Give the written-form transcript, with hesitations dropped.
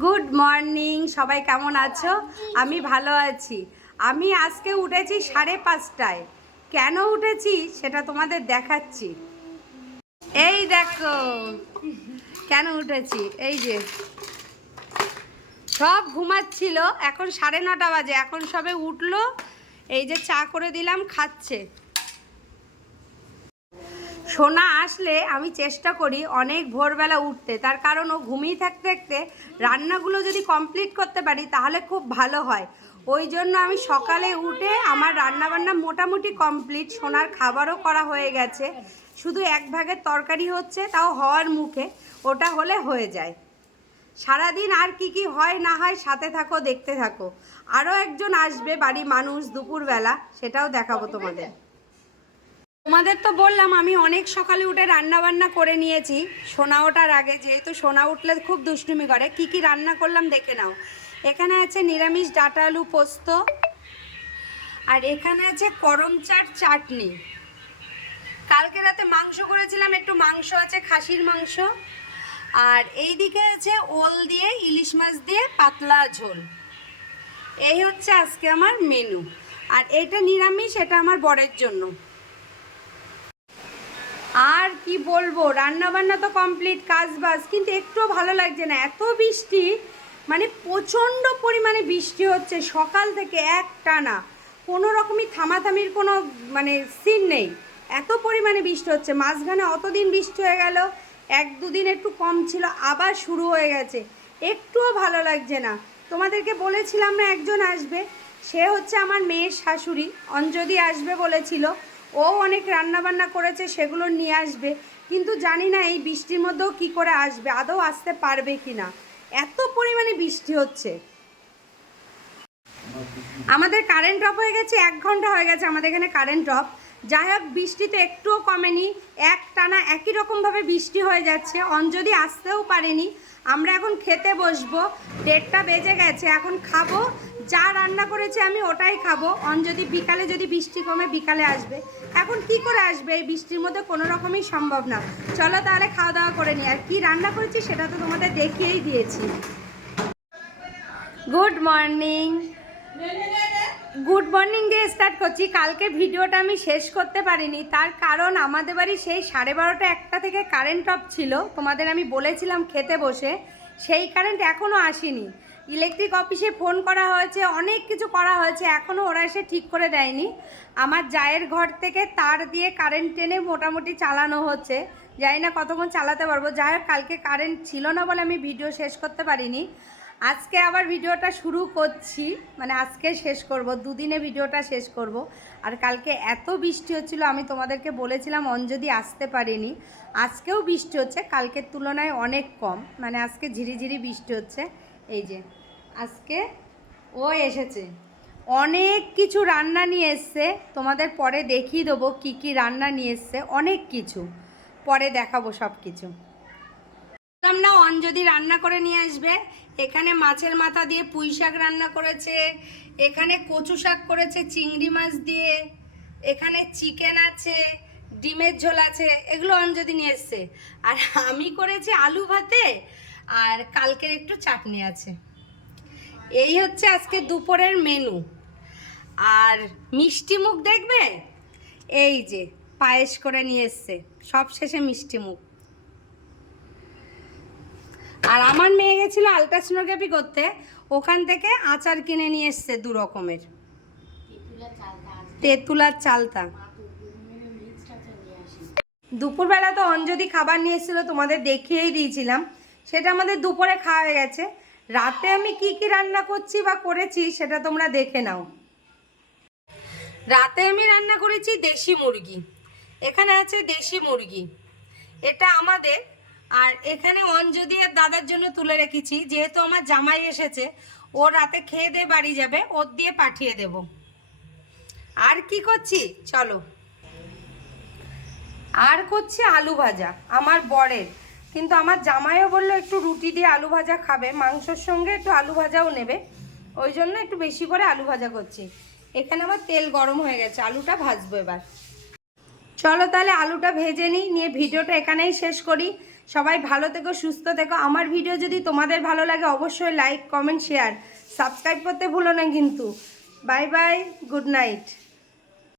Good morning, সবাই কেমন আছো? আমি ভালো আছি। আমি আজকে উঠেছি 5:30টায়। কেন উঠেছি সেটা তোমাদের দেখাচ্ছি। এই দেখো কেন উঠেছি। এই যে সব ঘুমাচ্ছিল, এখন 9:30 বাজে, এখন সবে উঠলো। এই যে চা করে দিলাম, খাচ্ছে। সোনা আসলে আমি চেষ্টা করি অনেক ভোরবেলা উঠতে, তার কারণ ও ঘুমিয়ে থাকতে থাকতে রান্নাগুলো যদি কমপ্লিট করতে পারি তাহলে খুব ভালো হয়। ওই জন্য আমি সকালে উঠে আমার রান্নাবান্না মোটামুটি কমপ্লিট, সোনার খাবারও করা হয়ে গেছে, শুধু এক ভাগের তরকারি হচ্ছে, তাও হওয়ার মুখে, ওটা হলে হয়ে যায়। সারাদিন আর কি কি হয় না হয় সাথে থাকো, দেখতে থাকো। আরও একজন আসবে বাড়ি মানুষ দুপুরবেলা, সেটাও দেখাবো তোমাদের। তোমাদের তো বললাম আমি অনেক সকালে উঠে রান্না বান্না করে নিয়েছি সোনা ওঠার আগে, যেহেতু সোনা উঠলে খুব দুষ্টুমি করে। কি কি রান্না করলাম দেখে নাও। এখানে আছে নিরামিষ ডাঁটা আলু পোস্ত, আর এখানে আছে করমচার চাটনি। কালকে রাতে মাংস করেছিলাম, একটু মাংস আছে, খাসির মাংস। আর এই দিকে আছে ওল দিয়ে ইলিশ মাছ দিয়ে পাতলা ঝোল। এই হচ্ছে আজকে আমার মেনু। আর এটা নিরামিষ, এটা আমার বরের জন্য। আর কি বলবো, রান্না বান্না তো কমপ্লিট, কাজ বাজ, কিন্তু একটুও ভালো লাগছে না, এত বৃষ্টি, মানে প্রচণ্ড পরিমাণে বৃষ্টি হচ্ছে সকাল থেকে একটানা, কোনো রকমই থামাথামির কোনো মানে সিন নেই। এত পরিমাণে বৃষ্টি হচ্ছে, মাঝখানে অতদিন বৃষ্টি হয়ে গেল, 1-2 দিন একটু কম ছিল, আবার শুরু হয়ে গেছে। একটুও ভালো লাগছে না। তোমাদেরকে বলেছিলাম না একজন আসবে, সে হচ্ছে আমার মেয়ের শাশুড়ি, অঞ্জলি আসবে বলেছিল। ও অনেক রান্নাবান্না করেছে, সেগুলো নিয়ে আসবে, কিন্তু জানি না এই বৃষ্টির মধ্যেও কি করে আসবে, আদৌ আসতে পারবে কি না। এত পরিমাণে বৃষ্টি হচ্ছে। আমাদের কারেন্ট অফ হয়ে গেছে, 1 ঘন্টা হয়ে গেছে আমাদের এখানে কারেন্ট অফ। যাই হোক, বৃষ্টি তো একটুও কমেনি, একটানা একই রকমভাবে বৃষ্টি হয়ে যাচ্ছে। অঞ্জলি আসতেও পারেনি। আমরা এখন খেতে বসবো, 1:30টা বেজে গেছে, এখন খাবো। যা রান্না করেছি আমি ওটাই খাবো। অঞ্জলি বিকালে, যদি বৃষ্টি কমে বিকালে আসবে। এখন কি করে আসবে এই বৃষ্টির মধ্যে, কোনো রকমই সম্ভব না। চলো তাহলে খাওয়া দাওয়া করে নিই। আর কি রান্না করেছি সেটা তো তোমাদের দেখিয়েই দিয়েছি। Good morning. গুড মর্নিং দিয়ে স্টার্ট করছি। কালকে ভিডিওটা আমি শেষ করতে পারিনি, তার কারণ আমাদের বাড়ি সেই 12:30 1টা থেকে কারেন্ট অফ ছিল। তোমাদের আমি বলেছিলাম খেতে বসে, সেই কারেন্ট এখনও আসেনি। ইলেকট্রিক অফিসে ফোন করা হয়েছে, অনেক কিছু করা হয়েছে, এখনও ওরা এসে ঠিক করে দেয়নি। আমার জায়ের ঘর থেকে তার দিয়ে কারেন্ট টেনে মোটামুটি চালানো হচ্ছে, জানি না কতক্ষণ চালাতে পারবো। যাই হোক, কালকে কারেন্ট ছিল না বলে আমি ভিডিও শেষ করতে পারিনি। আজকে আবার ভিডিওটা শুরু করছি, মানে আজকে শেষ করব, 2 দিনে ভিডিওটা শেষ করব। আর কালকে এত বৃষ্টি হচ্ছিল, আমি তোমাদেরকে বলেছিলাম অঞ্জলি আসতে পারেনি। আজকেও বৃষ্টি হচ্ছে, কালকের তুলনায় অনেক কম, মানে আজকে ঝিরিঝিরি বৃষ্টি হচ্ছে। এই যে আজকে ও এসেছে, অনেক কিছু রান্না নিয়ে এসছে, তোমাদের পরে দেখিয়ে দেবো কী কী রান্না নিয়ে এসছে, অনেক কিছু পরে দেখাবো সব কিছু। না, অঞ্জলি রান্না করে নিয়ে আসবে। এখানে মাছের মাথা দিয়ে পুঁই শাক রান্না করেছে, এখানে কচু শাক করেছে চিংড়ি মাছ দিয়ে, এখানে চিকেন আছে, ডিমের ঝোল আছে, এগুলো অঞ্জলি নিয়ে এসছে। আর আমি করেছি আলু ভাতে, আর কালকের একটু চাটনি আছে। এই হচ্ছে আজকে দুপুরের মেনু। আর মিষ্টি মুখ দেখবে, এই যে পায়েস করে নিয়ে এসছে, সব শেষে মিষ্টি মুখ। আর আমার মেয়ে গেছিলো আলট্রাসোনোগ্রাফি করতে, ওখান থেকে আচার কিনে নিয়ে এসছে 2 রকমের, তেঁতুলার চালতা। দুপুরবেলা তো অঞ্জলি খাবার নিয়ে এসেছিলো, তোমাদের দেখিয়েই দিয়েছিলাম, সেটা আমাদের দুপুরে খাওয়া হয়ে গেছে। রাতে আমি কি কি রান্না করছি বা করেছি সেটা তোমরা দেখে নাও। রাতে আমি রান্না করেছি দেশি মুরগি। এখানে আছে দেশি মুরগি, এটা আমাদের। আর এখানে অঞ্জলি আর দাদার জন্য তুলে রেখেছি, যেহেতু আমার জামাই এসেছে, ও রাতে খেয়ে দিয়ে বাড়ি যাবে, ওর দিয়ে পাঠিয়ে দেব। আর কি করছি চলো। আর করছি আলু ভাজা আমার বরের, কিন্তু আমার জামাইও বললো একটু রুটি দিয়ে আলু ভাজা খাবে, মাংসর সঙ্গে একটু আলু ভাজাও নেবে, ওই জন্য একটু বেশি করে আলু ভাজা করছি। এখানে আমার তেল গরম হয়ে গেছে, আলুটা ভাজবো এবার। চলো তাহলে আলুটা ভেজে নিই, নিয়ে ভিডিওটা এখানেই শেষ করি। সবাই ভালো থেকো, সুস্থ থেকো। আমার ভিডিও যদি তোমাদের ভালো লাগে অবশ্যই লাইক, কমেন্ট, শেয়ার, সাবস্ক্রাইব করতে ভুলো না কিন্তু। Bye bye, good night.